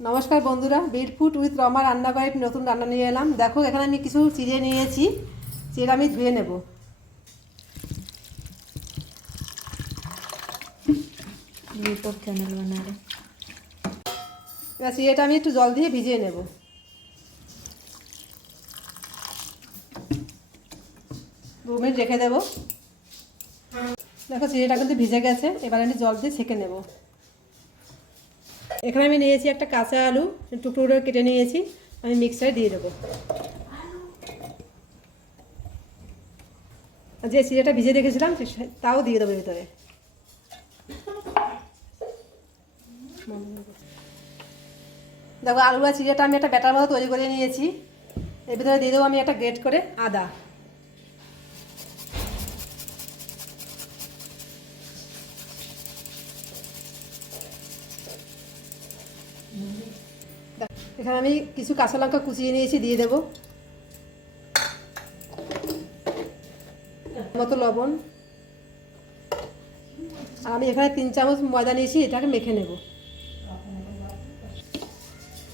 নমস্কার বন্ধুরা, bit food with Rama রান্নাঘরে একটি নতুন রান্না নিয়ে এলাম। দেখো এখানে আমি কিছু চিড়ে নিয়েছি, চিড়ে আমি ধুয়ে নেব। यूट्यूब चैनल बना रहे। এবার চিড়েটা আমি একটু জল দিয়ে ভিজিয়ে নেব। 2 মিনিট রেখে দেবো। দেখো চিড়েটা কিন্তু ভিজে গেছে, এবার আমি জল দিয়ে ছেঁকে নেব। এখানে আমি নিয়েছি একটা কাঁচা আলু, টুকরো করে কেটে নিয়েছি, আমি মিক্সারে দিয়ে দেবো। যে চিড়েটা ভিজে রেখেছিলাম তাও দিয়ে দেবো ভিতরে। দেখো আলু আর চিড়েটা আমি একটা ব্যাটার মতো তৈরি করে নিয়েছি। এর ভিতরে দিয়ে দেবো আমি একটা গ্রেট করে আদা। এখানে আমি কিছু কাঁচা লঙ্কা কুচিয়ে নিয়েছি, দিয়ে দেবো। মতো লবণ, আর আমি এখানে 3 চামচ ময়দা নিয়েছি, এটাকে মেখে নেব।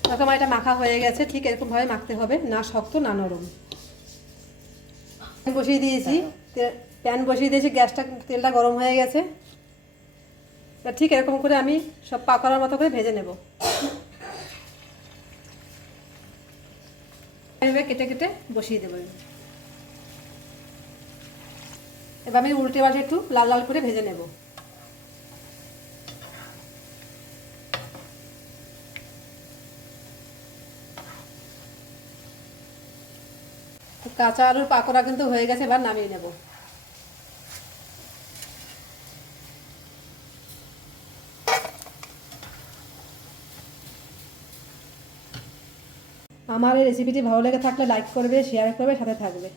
দেখো আমার এটা মাখা হয়ে গেছে, ঠিক এরকমভাবে মাখতে হবে, না শক্ত না নরম। বসিয়ে দিয়েছি, প্যান বসিয়ে দিয়েছি, গ্যাসটা তেলটা গরম হয়ে গেছে। ঠিক এরকম করে আমি সব পাকোড়ার মতো করে ভেজে নেব। এভাবে কেটে কেটে বসিয়ে দেবো। এবার আমি উল্টে পাল্টে একটু লাল লাল করে ভেজে নেব। কাঁচা আলুর পাকোড়া কিন্তু হয়ে গেছে, এবার নামিয়ে নেব। আমার এই রেসিপিটি ভালো লেগে থাকলে লাইক করবে, শেয়ার করবে, সাথে থাকবে।